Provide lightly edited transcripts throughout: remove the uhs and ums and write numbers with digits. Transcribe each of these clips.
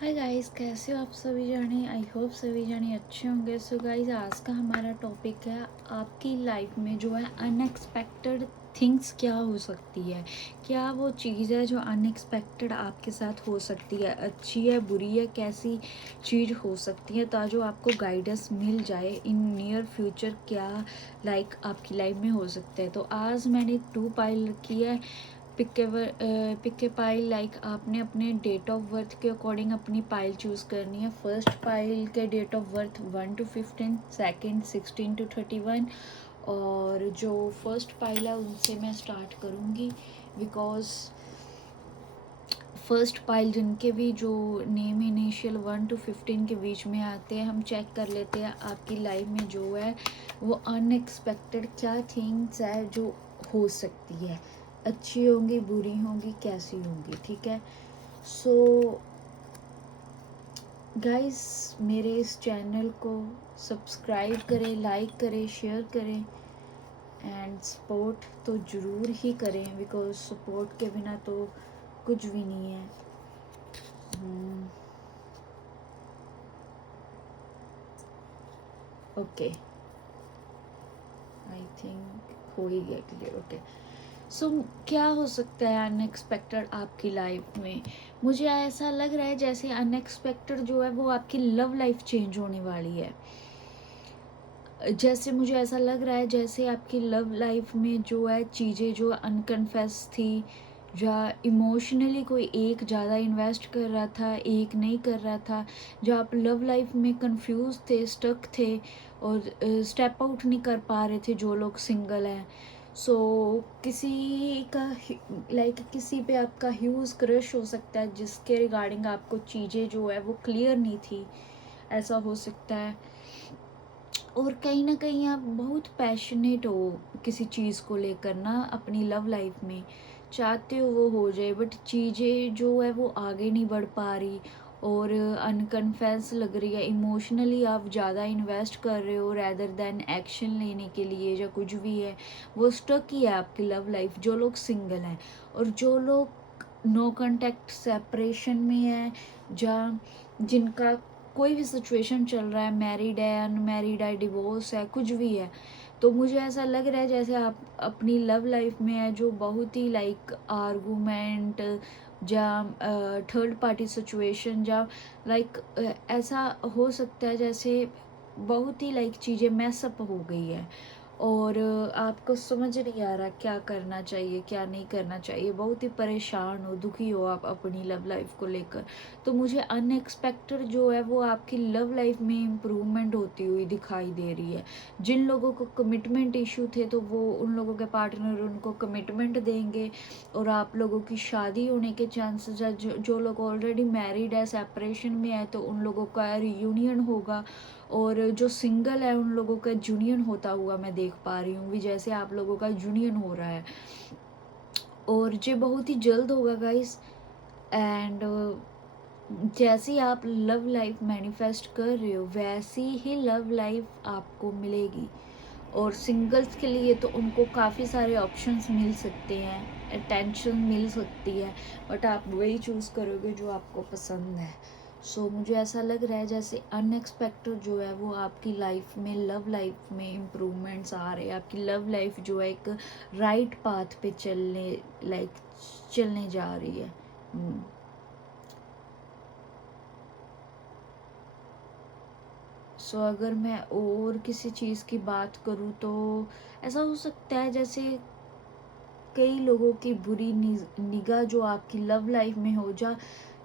Hi guys, कैसे हो आप सभी जाने। आई होप सभी जाने अच्छे होंगे। सो गाइस, आज का हमारा टॉपिक है आपकी लाइफ में जो है अनएक्सपेक्टेड थिंग्स क्या हो सकती है। क्या वो चीज़ है जो अनएक्सपेक्टेड आपके साथ हो सकती है, अच्छी है बुरी है, कैसी चीज़ हो सकती है ताकि आपको गाइडेंस मिल जाए इन नियर फ्यूचर क्या आपकी लाइफ में हो सकता है। तो आज मैंने 2 पाइल रखी है। पिक ए पाइल आपने अपने डेट ऑफ बर्थ के अकॉर्डिंग अपनी पाइल चूज़ करनी है। फर्स्ट पाइल के date of birth 1 to 15, second 16 to 31, और जो फर्स्ट पाइल है उनसे मैं स्टार्ट करूँगी बिकॉज फर्स्ट पाइल जिनके भी जो नेम इनिशियल 1 to 15 के बीच में आते हैं, हम चेक कर लेते हैं आपकी लाइफ में जो है वो अनएक्सपेक्टेड क्या थिंग्स है जो हो सकती है, अच्छी होंगी बुरी होंगी कैसी होंगी। ठीक है। सो गाइस, मेरे इस चैनल को सब्सक्राइब करें, लाइक करें, शेयर करें एंड सपोर्ट तो ज़रूर ही करें बिकॉज सपोर्ट के बिना तो कुछ भी नहीं है। ओके, आई थिंक हो ही गया क्लियर। ओके। सो क्या हो सकता है अनएक्सपेक्टेड आपकी लाइफ में। मुझे ऐसा लग रहा है जैसे अनएक्सपेक्टेड जो है वो आपकी लव लाइफ चेंज होने वाली है। जैसे मुझे ऐसा लग रहा है जैसे आपकी लव लाइफ में जो है चीज़ें जो अनकन्फेस थी, या इमोशनली कोई एक ज़्यादा इन्वेस्ट कर रहा था एक नहीं कर रहा था, जो आप लव लाइफ में कंफ्यूज थे, स्टक थे और स्टेप आउट नहीं कर पा रहे थे जो लोग सिंगल हैं। सो किसी का किसी पे आपका ह्यूज क्रश हो सकता है जिसके रिगार्डिंग आपको चीज़ें जो है वो क्लियर नहीं थी, ऐसा हो सकता है। और कहीं ना कहीं आप बहुत पैशनेट हो किसी चीज़ को लेकर ना, अपनी लव लाइफ में चाहते हो वो हो जाए, बट चीज़ें जो है वो आगे नहीं बढ़ पा रही और अनकन्फेस लग रही है। इमोशनली आप ज़्यादा इन्वेस्ट कर रहे हो रैदर देन एक्शन लेने के लिए, या कुछ भी है वो स्टक ही है आपकी लव लाइफ। जो लोग सिंगल हैं और जो लोग नो कांटेक्ट सेपरेशन में है, जहाँ जिनका कोई भी सिचुएशन चल रहा है, मैरिड है, अनमैरिड है, डिवोर्स है, कुछ भी है, तो मुझे ऐसा लग रहा है जैसे आप अपनी लव लाइफ में है जो बहुत ही आर्गूमेंट या थर्ड पार्टी सिचुएशन, या ऐसा हो सकता है जैसे बहुत ही चीज़ें मैसअप हो गई है और आपको समझ नहीं आ रहा क्या करना चाहिए क्या नहीं करना चाहिए, बहुत ही परेशान हो, दुखी हो आप अपनी लव लाइफ को लेकर। तो मुझे अनएक्सपेक्टेड जो है वो आपकी लव लाइफ में इम्प्रूवमेंट होती हुई दिखाई दे रही है। जिन लोगों को कमिटमेंट इशू थे तो वो उन लोगों के पार्टनर उनको कमिटमेंट देंगे और आप लोगों की शादी होने के चांसेस है। जो लोग ऑलरेडी मैरिड है, सेपरेशन में है, तो उन लोगों का रियूनियन होगा। और जो सिंगल है उन लोगों का जूनियन होता हुआ मैं देख पा रही हूँ भी, जैसे आप लोगों का जूनियन हो रहा है और ये बहुत ही जल्द होगा गाइस। एंड जैसे आप लव लाइफ मैनिफेस्ट कर रहे हो वैसी ही लव लाइफ आपको मिलेगी। और सिंगल्स के लिए तो उनको काफ़ी सारे ऑप्शंस मिल सकते हैं, अटेंशन मिल सकती है, बट आप वही चूज़ करोगे जो आपको पसंद है। सो मुझे ऐसा लग रहा है जैसे अनएक्सपेक्टेड जो है वो आपकी लाइफ में, लव लाइफ में इम्प्रूवमेंट्स आ रहे हैं। आपकी लव लाइफ जो है एक राइट पाथ पे चलने जा रही है। सो अगर मैं और किसी चीज़ की बात करूँ तो ऐसा हो सकता है जैसे कई लोगों की बुरी निगाह जो आपकी लव लाइफ में हो जा,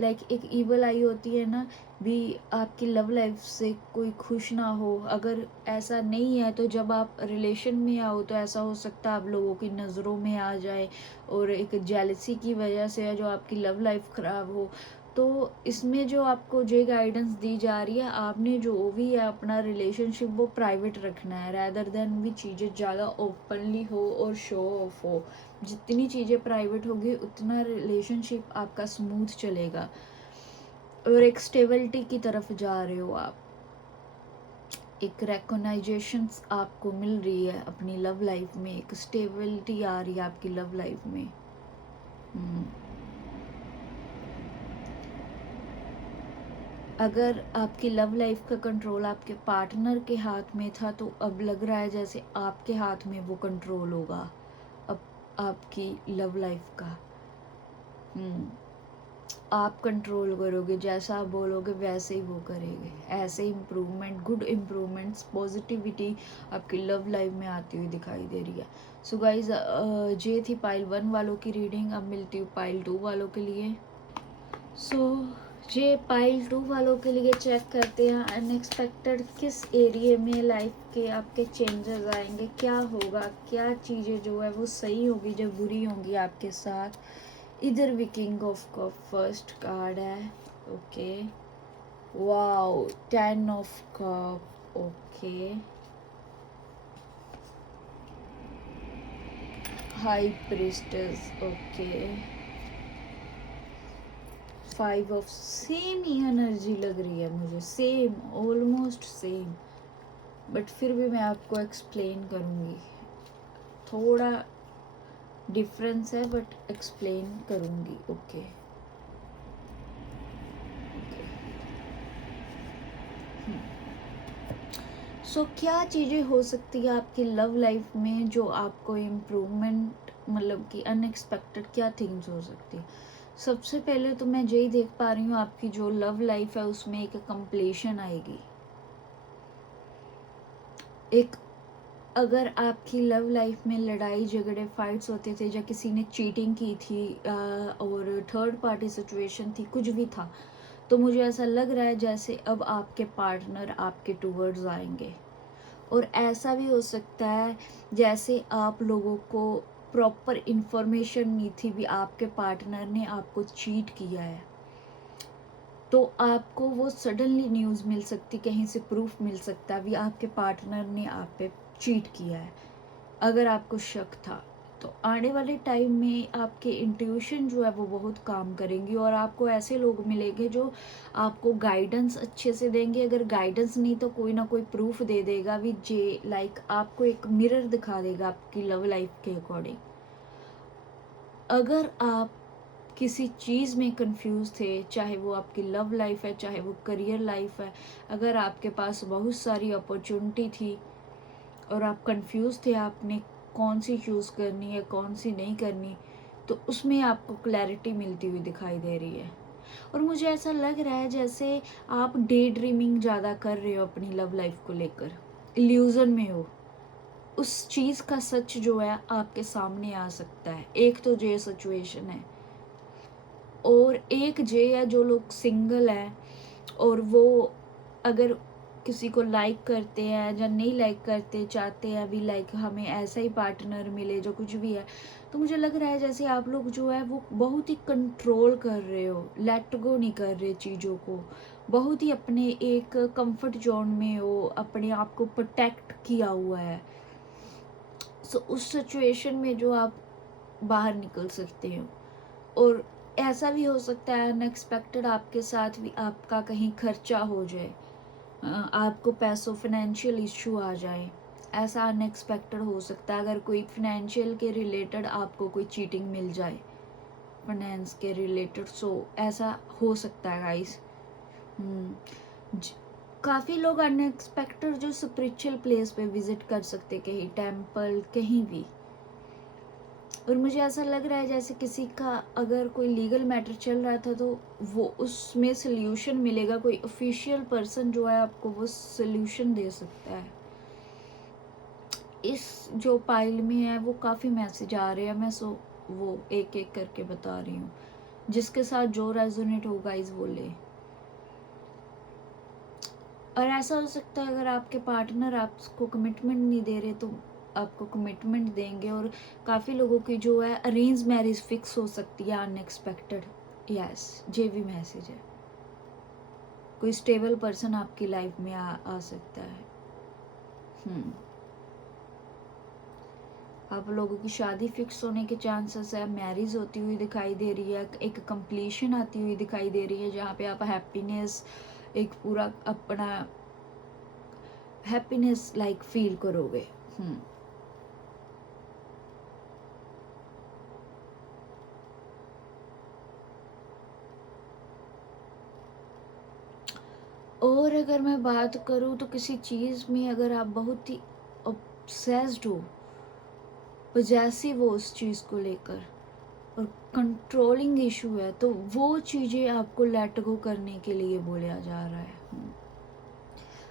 एक ईवल आई होती है ना भी, आपकी लव लाइफ से कोई खुश ना हो। अगर ऐसा नहीं है तो जब आप रिलेशन में आओ तो ऐसा हो सकता है आप लोगों की नज़रों में आ जाए और एक जेलसी की वजह से जो आपकी लव लाइफ ख़राब हो। तो इसमें जो आपको जो गाइडेंस दी जा रही है, आपने जो भी है अपना रिलेशनशिप वो प्राइवेट रखना है रैदर देन भी चीज़ें ज़्यादा ओपनली हो और शो ऑफ हो। जितनी चीज़ें प्राइवेट होगी उतना रिलेशनशिप आपका स्मूथ चलेगा और एक स्टेबिलिटी की तरफ जा रहे हो आप। एक रिकॉग्नाइजेशन आपको मिल रही है अपनी लव लाइफ में, एक स्टेबिलिटी आ रही है आपकी लव लाइफ में। अगर आपकी लव लाइफ का कंट्रोल आपके पार्टनर के हाथ में था, तो अब लग रहा है जैसे आपके हाथ में वो कंट्रोल होगा अब आपकी लव लाइफ का। आप कंट्रोल करोगे, जैसा आप बोलोगे वैसे ही वो करेंगे। ऐसे इम्प्रूवमेंट, गुड इम्प्रूवमेंट्स, पॉजिटिविटी आपकी लव लाइफ में आती हुई दिखाई दे रही है। सो गाइज, ये थी पाइल 1 वालों की रीडिंग। अब मिलती हूँ पाइल 2 वालों के लिए। ये पाइल 2 वालों के लिए चेक करते हैं अनएक्सपेक्टेड किस एरिया में लाइफ के आपके चेंजेस आएंगे, क्या होगा, क्या चीज़ें जो है वो सही होगी, जो बुरी होंगी आपके साथ। इधर भी king of cup first card है। Okay, wow, 10 of cup. Okay, high priestess. Okay, 5 of, same ही एनर्जी लग रही है मुझे, सेम, ऑलमोस्ट सेम, बट फिर भी मैं आपको एक्सप्लेन करूँगी। थोड़ा डिफरेंस है बट एक्सप्लेन करूँगी। ओके, सो क्या चीज़ें हो सकती है आपकी लव लाइफ में जो आपको इम्प्रूवमेंट, मतलब कि अनएक्सपेक्टेड क्या थिंग्स हो सकती है। सबसे पहले तो मैं यही देख पा रही हूँ आपकी जो लव लाइफ है उसमें एक कंप्लीशन आएगी। एक, अगर आपकी लव लाइफ में लड़ाई झगड़े फाइट्स होते थे, या किसी ने चीटिंग की थी और थर्ड पार्टी सिचुएशन थी, कुछ भी था, तो मुझे ऐसा लग रहा है जैसे अब आपके पार्टनर आपके टूवर्ड्स आएंगे। और ऐसा भी हो सकता है जैसे आप लोगों को प्रॉपर इन्फॉर्मेशन नहीं थी भी आपके पार्टनर ने आपको चीट किया है, तो आपको वो सडनली न्यूज़ मिल सकती, कहीं से प्रूफ मिल सकता है भी आपके पार्टनर ने आप पे चीट किया है। अगर आपको शक था, तो आने वाले टाइम में आपके इंट्यूशन जो है वो बहुत काम करेंगी, और आपको ऐसे लोग मिलेंगे जो आपको गाइडेंस अच्छे से देंगे। अगर गाइडेंस नहीं तो कोई ना कोई प्रूफ दे देगा भी, जे लाइक आपको एक मिरर दिखा देगा आपकी लव लाइफ के अकॉर्डिंग। अगर आप किसी चीज़ में कंफ्यूज थे, चाहे वो आपकी लव लाइफ है, चाहे वो करियर लाइफ है, अगर आपके पास बहुत सारी अपॉर्चुनिटी थी और आप कंफ्यूज थे आपने कौन सी चूज़ करनी है कौन सी नहीं करनी, तो उसमें आपको क्लैरिटी मिलती हुई दिखाई दे रही है। और मुझे ऐसा लग रहा है जैसे आप डे ड्रीमिंग ज़्यादा कर रहे हो अपनी लव लाइफ को लेकर, इल्यूजन में हो। उस चीज़ का सच जो है आपके सामने आ सकता है। एक तो ये सिचुएशन है, और एक जे है जो लोग सिंगल हैं और वो अगर किसी को लाइक करते हैं या नहीं लाइक करते, चाहते हैं अभी लाइक हमें ऐसा ही पार्टनर मिले जो कुछ भी है, तो मुझे लग रहा है जैसे आप लोग जो है वो बहुत ही कंट्रोल कर रहे हो, लेट गो नहीं कर रहे चीज़ों को, बहुत ही अपने एक कंफर्ट जोन में हो, अपने आप को प्रोटेक्ट किया हुआ है। सो उस सिचुएशन में जो आप बाहर निकल सकते हो। और ऐसा भी हो सकता है अनएक्सपेक्टेड आपके साथ भी आपका कहीं खर्चा हो जाए, आपको पैसों फाइनेंशियल इशू आ जाए, ऐसा अनएक्सपेक्टेड हो सकता है। अगर कोई फाइनेंशियल के रिलेटेड आपको कोई चीटिंग मिल जाए फाइनेंस के रिलेटेड, सो ऐसा हो सकता है गाइस। काफ़ी लोग अनएक्सपेक्टेड जो स्पिरिचुअल प्लेस पे विजिट कर सकते, कहीं टेम्पल, कहीं भी। और मुझे ऐसा लग रहा है जैसे किसी का अगर कोई लीगल मैटर चल रहा था तो वो उसमें सोल्यूशन मिलेगा, कोई ऑफिशियल पर्सन जो है आपको वो सोल्यूशन दे सकता है। इस जो पाइल में है वो काफ़ी मैसेज आ रहे हैं, मैं वो एक एक करके बता रही हूँ, जिसके साथ जो रेजोनेट होगा इस बोले। और ऐसा हो सकता है अगर आपके पार्टनर आपको कमिटमेंट नहीं दे रहे तो आपको कमिटमेंट देंगे। और काफ़ी लोगों की जो है अरेंज मैरिज फिक्स हो सकती है अनएक्सपेक्टेड। यस, ये भी मैसेज है, कोई स्टेबल पर्सन आपकी लाइफ में आ सकता है। आप लोगों की शादी फिक्स होने के चांसेस है, मैरिज होती हुई दिखाई दे रही है, एक कंप्लीशन आती हुई दिखाई दे रही है जहाँ पे आप हैप्पीनेस, एक पूरा अपना हैप्पीनेस लाइक फील करोगे। और अगर मैं बात करूँ तो किसी चीज़ में अगर आप बहुत ही ऑब्सेस्ड हो, पजेसिव हो उस चीज़ को लेकर और कंट्रोलिंग इशू है, तो वो चीज़ें आपको लेट गो करने के लिए बोला जा रहा है।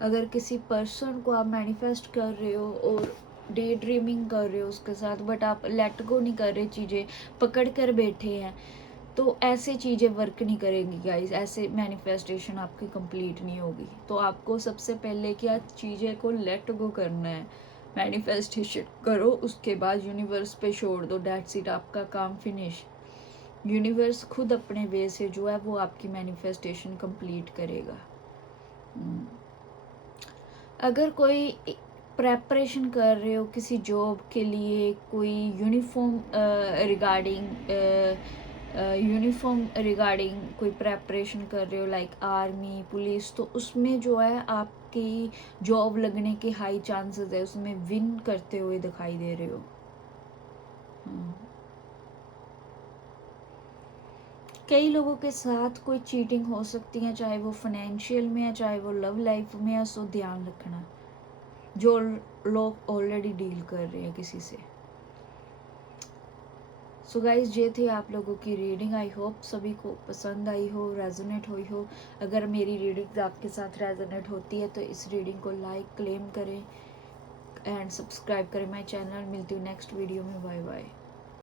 अगर किसी पर्सन को आप मैनिफेस्ट कर रहे हो और डे ड्रीमिंग कर रहे हो उसके साथ, बट आप लेट गो नहीं कर रहे, चीज़ें पकड़ कर बैठे हैं, तो ऐसे चीज़ें वर्क नहीं करेंगी गाइस, ऐसे मैनिफेस्टेशन आपकी कंप्लीट नहीं होगी। तो आपको सबसे पहले क्या चीज़ें को लेट गो करना है, मैनिफेस्टेशन करो, उसके बाद यूनिवर्स पे छोड़ दो, डेट्स इट, आपका काम फिनिश। यूनिवर्स खुद अपने वे से जो है वो आपकी मैनिफेस्टेशन कंप्लीट करेगा। अगर कोई प्रेपरेशन कर रहे हो किसी जॉब के लिए, कोई यूनिफॉर्म रिगार्डिंग कोई प्रेपरेशन कर रहे हो, लाइक आर्मी, पुलिस, तो उसमें जो है आपकी जॉब लगने के हाई चांसेस है, उसमें विन करते हुए दिखाई दे रहे हो। कई लोगों के साथ कोई चीटिंग हो सकती है, चाहे वो फाइनेंशियल में है, चाहे वो लव लाइफ में है, सो ध्यान रखना जो लोग ऑलरेडी डील कर रहे हैं किसी से। सो गाइज, ये थे आप लोगों की रीडिंग। आई होप सभी को पसंद आई हो, रेजोनेट हुई हो। अगर मेरी रीडिंग आपके साथ रेजोनेट होती है तो इस रीडिंग को लाइक क्लेम करें एंड सब्सक्राइब करें माय चैनल। मिलती हूँ नेक्स्ट वीडियो में। Bye bye.